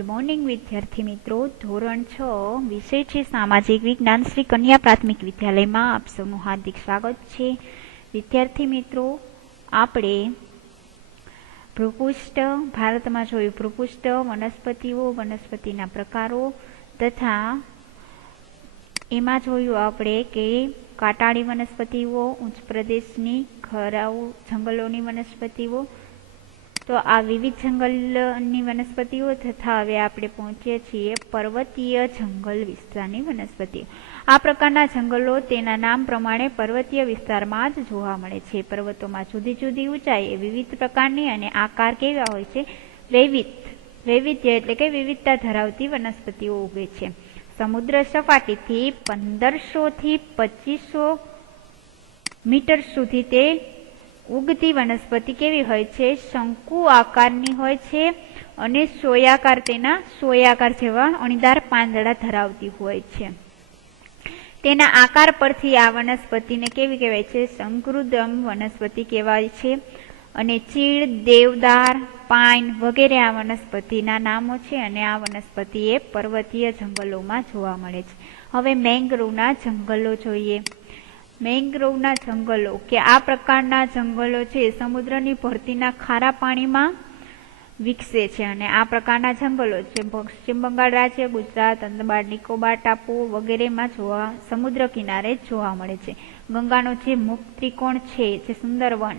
Good morning વિદ્યાર્થી મિત્રો, ધોરણ 6 વિષય છે સામાજિક વિજ્ઞાન, શ્રી કન્યા પ્રાથમિક વિદ્યાલયમાં આપ સૌનું હાર્દિક સ્વાગત છે. વિદ્યાર્થી મિત્રો, આપણે ભૂપૃષ્ઠ ભારતમાં જોયું ભૂપૃષ્ઠ, વનસ્પતિઓ, વનસ્પતિના પ્રકારો તથા એમાં જોયું આપણે કે કાંટાળી વનસ્પતિઓ, ઉચ્ચ પ્રદેશની ખરાઓ જંગલોની વનસ્પતિઓ. તો આ વિવિધ જંગલની વનસ્પતિઓ તથા હવે આપણે પહોંચીએ છીએ પર્વતીય જંગલ વિસ્તારની વનસ્પતિઓ. આ પ્રકારના જંગલો તેના નામ પ્રમાણે પર્વતીય વિસ્તારમાં જ જોવા મળે છે. પર્વતોમાં જુદી જુદી ઊંચાઈ વિવિધ પ્રકારની અને આકાર કેવા હોય છે, વૈવિધ્ય એટલે કે વિવિધતા ધરાવતી વનસ્પતિઓ ઉગે છે. સમુદ્ર સપાટીથી 1500 થી 2500 મીટર સુધી તે ઉગતી વનસ્પતિ કેવી હોય છે, શંકુ આકારની હોય છે અને સોયાકાર જેવા અણીદાર પાંદડા ધરાવતી હોય છે. તેના આકાર પરથી આ વનસ્પતિને કેવી કહેવાય છે, શંકુદ્રમ વનસ્પતિ કહેવાય છે. અને ચીડ, દેવદાર, પાઇન વગેરે આ વનસ્પતિના નામો છે અને આ વનસ્પતિ એ પર્વતીય જંગલોમાં જોવા મળે છે. હવે મેંગ્રોવના જંગલો જોઈએ. મેંગ્રોવના જંગલો કે આ પ્રકારના જંગલો છે સમુદ્રની ભરતીના ખારા પાણીમાં વિકસે છે અને આ પ્રકારના જંગલો છે પશ્ચિમ બંગાળ રાજ્ય, ગુજરાત, અંદમાન નિકોબાર ટાપુઓ વગેરેમાં સમુદ્ર કિનારે જોવા મળે છે. ગંગાનો જે મુખ ત્રિકોણ છે, જે સુંદરવન,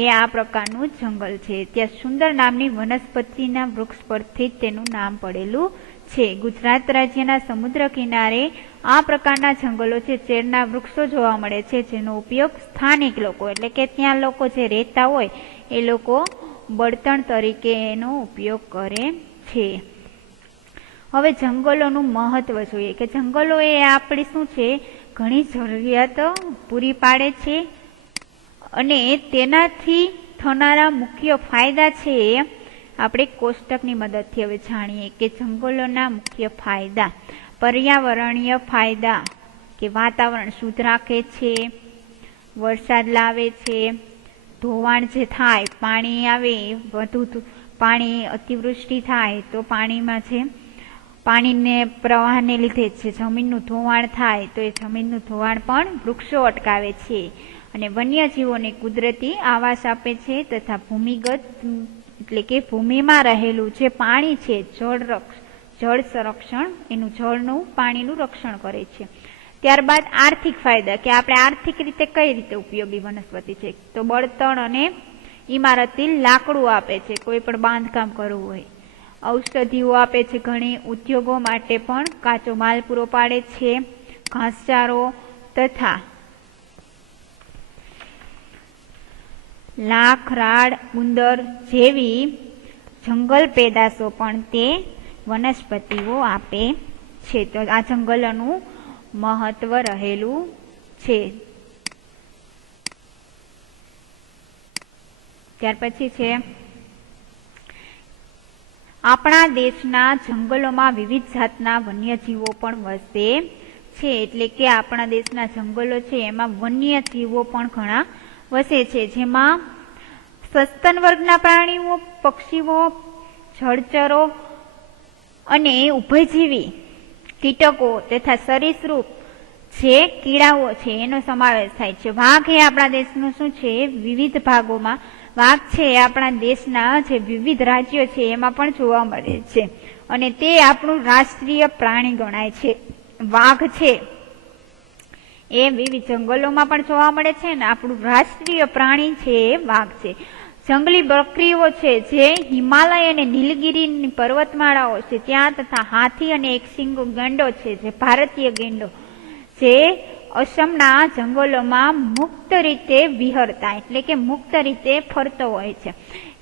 એ આ પ્રકારનું જંગલ છે. ત્યાં સુંદર નામની વનસ્પતિના વૃક્ષ પરથી જ તેનું નામ પડેલું છે. ગુજરાત રાજ્યના સમુદ્ર કિનારે આ પ્રકારના જંગલો છે, ચેરના વૃક્ષો જોવા મળે છે, જેનો ઉપયોગ સ્થાનિક લોકો એટલે કે ત્યાં લોકો જે રહેતા હોય એ લોકો બળતણ તરીકે એનો ઉપયોગ કરે છે. હવે જંગલોનું મહત્વ જોઈએ કે જંગલો એ આપણી શું છે, ઘણી જરૂરિયાતો પૂરી પાડે છે અને તેનાથી થનારા મુખ્ય ફાયદા છે આપણે કોષ્ટકની મદદથી હવે જાણીએ કે જંગલોના મુખ્ય ફાયદા. પર્યાવરણીય ફાયદા કે વાતાવરણ શુદ્ધ રાખે છે, વરસાદ લાવે છે, ધોવાણ જે થાય, પાણી આવે પાણી અતિવૃષ્ટિ થાય તો પાણીને પ્રવાહને લીધે છે જમીનનું ધોવાણ થાય તો એ જમીનનું ધોવાણ પણ વૃક્ષો અટકાવે છે અને વન્યજીવોને કુદરતી આવાસ આપે છે તથા ભૂમિગત એટલે કે ભૂમિમાં રહેલું જે પાણી છે, જળ સંરક્ષણ, એનું પાણીનું રક્ષણ કરે છે. ત્યારબાદ આર્થિક ફાયદા કે આપણે આર્થિક રીતે કઈ રીતે ઉપયોગી વનસ્પતિ છે, તો બળતણ અને ઇમારતી લાકડું આપે છે, કોઈ પણ બાંધકામ કરવું હોય. ઔષધિઓ આપે છે, ઘણી ઉદ્યોગો માટે પણ કાચો માલ પૂરો પાડે છે. ઘાસચારો તથા લાખ, રાડ, ઉંદર જેવી જંગલ પેદાશો પણ તે વનસ્પતિઓ આપે છે. તો આ જંગલોનું મહત્વ રહેલું છે. ત્યાર પછી છે આપણા દેશના જંગલોમાં વિવિધ જાતના વન્યજીવો પણ વસે છે. એટલે કે આપણા દેશના જંગલો છે એમાં વન્યજીવો પણ ઘણા વસે છે, જેમાં સસ્તન વર્ગના પ્રાણીઓ, પક્ષીઓ, જળચરો અને ઉભયજીવી કીટકો તથા સરીસૃપ જે કીડાઓ છે એનો સમાવેશ થાય છે. વાઘ એ આપણા દેશનું શું છે, વિવિધ ભાગોમાં વાઘ છે એ આપણા દેશના જે વિવિધ રાજ્યો છે એમાં પણ જોવા મળે છે અને તે આપણું રાષ્ટ્રીય પ્રાણી ગણાય છે. વાઘ છે એ વિવિધ જંગલોમાં પણ જોવા મળે છે અને આપણું રાષ્ટ્રીય પ્રાણી છે એ વાઘ છે. જંગલી બકરીઓ છે જે હિમાલય અને નીલગિરી પર્વતમાળાઓ છે ત્યાં તથા હાથી અને એક શીંગો ગેંડો છે જે ભારતીય ગેંડો જે અસમના જંગલોમાં મુક્ત રીતે વિહરતા એટલે કે મુક્ત રીતે ફરતો હોય છે.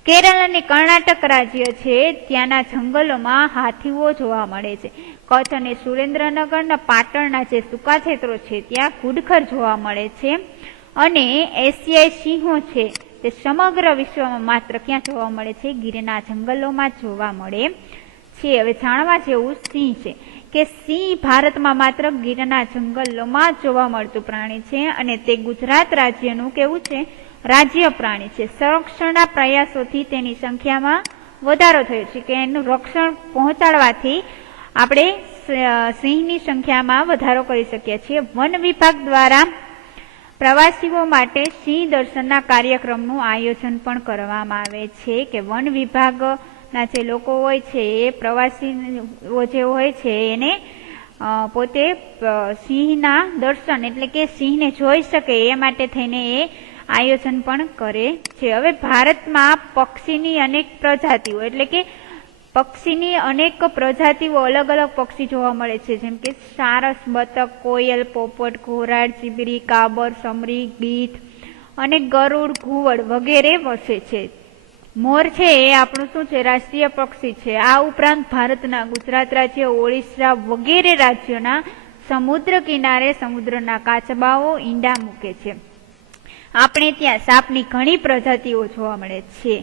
કેરળ અને કર્ણાટક રાજ્ય છે ત્યાંના જંગલોમાં હાથીઓ જોવા મળે છે. કચ્છ અને સુરેન્દ્રનગરના પાટણના જે સૂકા ક્ષેત્રો છે ત્યાં ઘુડખર જોવા મળે છે અને એશિયાઈ સિંહો છે તે સમગ્ર વિશ્વમાં માત્ર ક્યાં જોવા મળે છે, ગીરના જંગલોમાં જોવા મળે છે. હવે જાણવા જેવું સિંહ છે કે સિંહ ભારતમાં માત્ર ગીરના જંગલોમાં જોવા મળતું પ્રાણી છે અને તે ગુજરાત રાજ્યનું કેવું છે, રાજ્ય પ્રાણી છે. સંરક્ષણના પ્રયાસોથી તેની સંખ્યામાં વધારો થયો છે, કે એનું રક્ષણ પહોંચાડવાથી આપણે સિંહની સંખ્યામાં વધારો કરી શકીએ છીએ. વન વિભાગ દ્વારા પ્રવાસીઓ માટે સિંહ દર્શનના કાર્યક્રમનું આયોજન પણ કરવામાં આવે છે, કે વન વિભાગના જે લોકો હોય છે એ પ્રવાસીઓ જે હોય છે એને પોતે સિંહના દર્શન એટલે કે સિંહને જોઈ શકે એ માટે થઈને એ આયોજન પણ કરે છે. હવે ભારતમાં પક્ષીની અનેક પ્રજાતિઓ એટલે કે પક્ષીની અનેક પ્રજાતિઓ અલગ અલગ પક્ષી જોવા મળે છે, જેમ કે સારસ, બતક, કોયલ, પોપટ, ઘોરાડ, ચીબરી, કાબર, સમરી, ગીધ અને ગરુડ, ઘુવડ વગેરે વસે છે. મોર છે એ આપણું શું છે, રાષ્ટ્રીય પક્ષી છે. આ ઉપરાંત ભારતના ગુજરાત રાજ્ય, ઓડિશા વગેરે રાજ્યોના સમુદ્ર કિનારે સમુદ્રના કાચબાઓ ઈંડા મૂકે છે. આપણે ત્યાં સાપની ઘણી પ્રજાતિઓ જોવા મળે છે.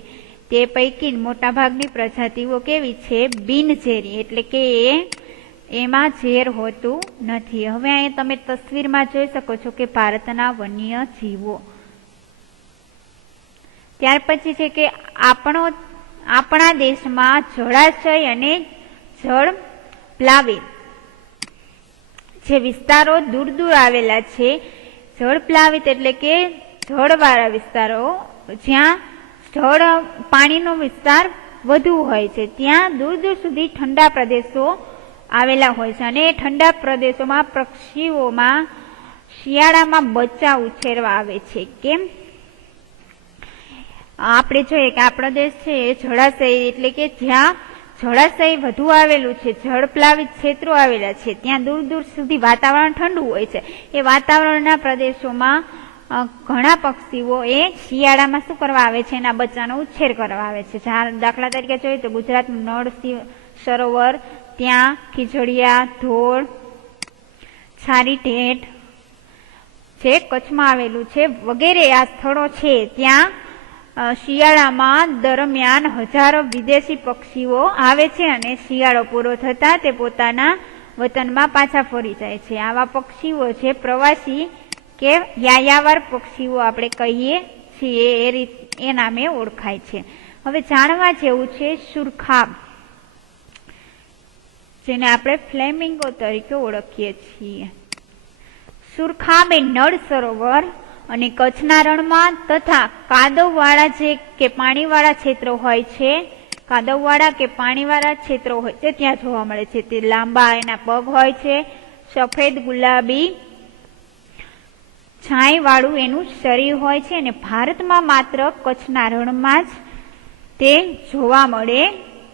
તે પૈકી મોટાભાગની પ્રજાતિઓ કેવી છે, બિનઝેરી એટલે કે એમાં ઝેર હોતું નથી. હવે અહીં તમે તસવીરમાં જોઈ શકો છો કે ભારતના વન્ય જીવો. ત્યાર પછી છે કે આપણા દેશમાં જળાશય અને જળ પ્લાવિત જે વિસ્તારો દૂર દૂર આવેલા છે, જળ પ્લાવિત એટલે કે જળવાળા વિસ્તારો, જ્યાં જળ પાણીનો વિસ્તાર વધુ હોય છે, ત્યાં દૂર દૂર સુધી ઠંડા પ્રદેશો આવેલા હોય છે. અને ઠંડા પ્રદેશોમાં પક્ષીઓમાં શિયાળામાં બચ્ચા ઉછેરવા આવે છે. કેમ? આપણે જોઈએ કે આપણો દેશ છે એ જળાશય એટલે કે જ્યાં જળાશય વધુ આવેલું છે, જળપ્લાવિત ક્ષેત્રો આવેલા છે, ત્યાં દૂર દૂર સુધી વાતાવરણ ઠંડુ હોય છે. એ વાતાવરણના પ્રદેશોમાં ઘણા પક્ષીઓ એ શિયાળામાં શું કરવા આવે છે, એના બચ્ચાનો ઉછેર કરવા આવે છે. દાખલા તરીકે જોઈએ તો ગુજરાતનું નળ સરોવર, ત્યાં ખીજડીયા, ધોળ, છારી ઢેટ જે કચ્છમાં આવેલું છે વગેરે આ સ્થળો છે, ત્યાં શિયાળામાં દરમિયાન હજારો વિદેશી પક્ષીઓ આવે છે અને શિયાળો પૂરો થતા તે પોતાના વતનમાં પાછા ફરી જાય છે. આવા પક્ષીઓ છે પ્રવાસી કે યાયાવર પક્ષીઓ આપણે કહીએ છીએ, એ નામે ઓળખાય છે. હવે જાણવા જેવું છે સુરખાબ, જેને આપણે ફ્લેમિંગો તરીકે ઓળખીએ છીએ. સુરખાબ એ નળ સરોવર અને કચ્છના રણમાં તથા કાદવવાળા જે કે પાણીવાળા ક્ષેત્રો હોય છે, કાદવવાળા કે પાણીવાળા ક્ષેત્રો હોય છે ત્યાં જોવા મળે છે. તે લાંબા એના પગ હોય છે, સફેદ ગુલાબી છાંય વાળું એનું શરીર હોય છે અને ભારતમાં માત્ર કચ્છના રણમાં જ તે જોવા મળે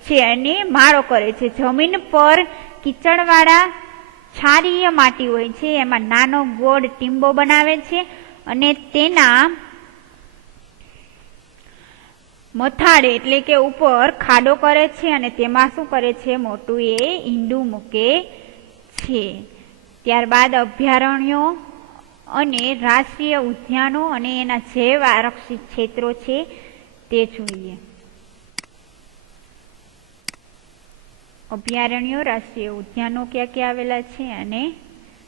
છે અને માળો કરે છે. જમીન પર કીચડવાળા છારીય માટી હોય છે, એમાં નાનો ગોળ ટીંબો બનાવે છે અને તેના મથાળે એટલે કે ઉપર ખાડો કરે છે અને તેમાં શું કરે છે, મોટું એ ઈંડું મૂકે છે. ત્યારબાદ અભયારણ્યો અને રાષ્ટ્રીય ઉદ્યાનો અને એના જૈવ આરક્ષિત ક્ષેત્રો છે તે જોઈએ. અભયારણ્યો, રાષ્ટ્રીય ઉદ્યાનો ક્યાં ક્યાં આવેલા છે અને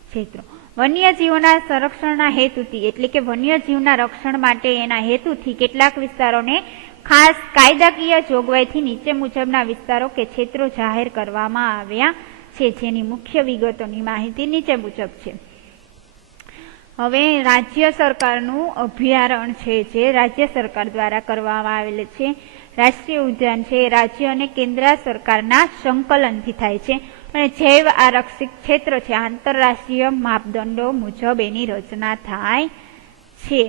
ક્ષેત્રો. વન્યજીવોના સંરક્ષણના હેતુથી એટલે કે વન્યજીવના રક્ષણ માટે એના હેતુથી કેટલાક વિસ્તારોને ખાસ કાયદાકીય જોગવાઈથી નીચે મુજબના વિસ્તારો કે ક્ષેત્રો જાહેર કરવામાં આવ્યા છે, જેની મુખ્ય વિગતોની માહિતી નીચે મુજબ છે. હવે રાજ્ય સરકારનું અભયારણ્ય છે જે રાજ્ય સરકાર દ્વારા કરવામાં આવેલ છે. રાષ્ટ્રીય ઉદ્યાન છે રાજ્ય અને કેન્દ્ર સરકારના સંકલનથી થાય છે અને જૈવ આરક્ષિત ક્ષેત્ર છે આંતરરાષ્ટ્રીય માપદંડો મુજબ એની રચના થાય છે.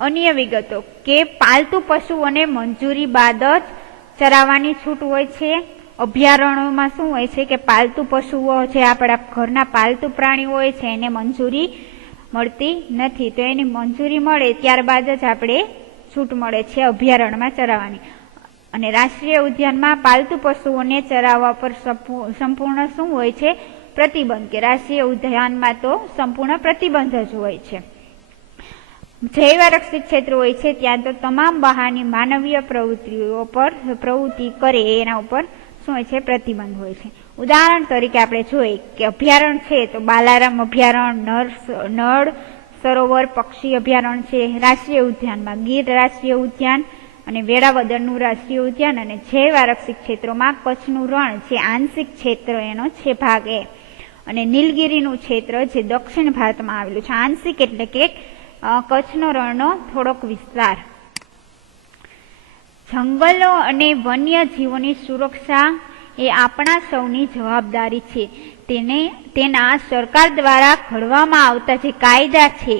અન્ય વિગતો કે પાલતુ પશુઓને મંજૂરી બાદ જ ચરાવવાની છૂટ હોય છે. અભયારણ્યોમાં શું હોય છે કે પાલતુ પશુઓ જે આપણા ઘરના પાલતુ પ્રાણીઓ હોય છે એને મંજૂરી મળતી નથી, તો એની મંજૂરી મળે ત્યારબાદ જ આપણે છૂટ મળે છે અભયારણ્યમાં ચરાવવાની. અને રાષ્ટ્રીય ઉદ્યાનમાં પાલતુ પશુઓને ચરાવવા પર સંપૂર્ણ શું હોય છે, પ્રતિબંધ, કે રાષ્ટ્રીય ઉદ્યાનમાં તો સંપૂર્ણ પ્રતિબંધ જ હોય છે. જૈવ આરક્ષિત ક્ષેત્રો હોય છે ત્યાં તો તમામ બહારની માનવીય પ્રવૃત્તિઓ પર પ્રવૃત્તિ કરે એના ઉપર શું હોય છે, પ્રતિબંધ હોય છે. ઉદાહરણ તરીકે આપણે જોઈએ કે અભયારણ્ય છે તો બાલારામ અભયારણ્ય, નળ સરોવર પક્ષી અભયારણ્ય છે. રાષ્ટ્રીય ઉદ્યાનમાં ગીર રાષ્ટ્રીય ઉદ્યાન, અને વેળાવદરનું રાષ્ટ્રીય ઉદ્યાન અને જૈવ આરક્ષિત ક્ષેત્રોમાં કચ્છનું રણ જે આંશિક ક્ષેત્ર એનો છે ભાગ એ, અને નીલગિરીનું ક્ષેત્ર જે દક્ષિણ ભારતમાં આવેલું છે. આંશિક એટલે કે કચ્છનો રણનો થોડોક વિસ્તાર. જંગલો અને વન્ય જીવોની સુરક્ષા એ આપણા સૌની જવાબદારી છે. તેના સરકાર દ્વારા ઘડવામાં આવતા જે કાયદા છે,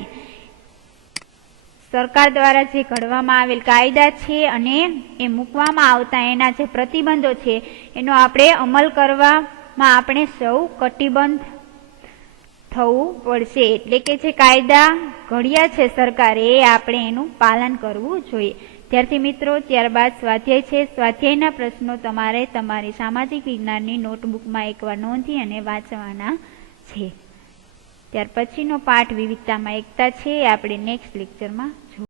સરકાર દ્વારા જે ઘડવામાં આવેલ કાયદા છે અને એ મૂકવામાં આવતા એના જે પ્રતિબંધો છે એનો આપણે અમલ કરવામાં આપણે સૌ કટિબદ્ધ થવું પડશે. એટલે કે જે કાયદા ઘડ્યા છે સરકારે એ આપણે એનું પાલન કરવું જોઈએ. ત્યારથી મિત્રો ત્યારબાદ સ્વાધ્યાય છે. સ્વાધ્યાયના પ્રશ્નો તમારે તમારી સામાજિક વિજ્ઞાનની નોટબુકમાં એકવાર નોંધી અને વાંચવાના છે. ત્યાર પછીનો પાઠ વિવિધતામાં એકતા છે, એ આપણે નેક્સ્ટ લેક્ચરમાં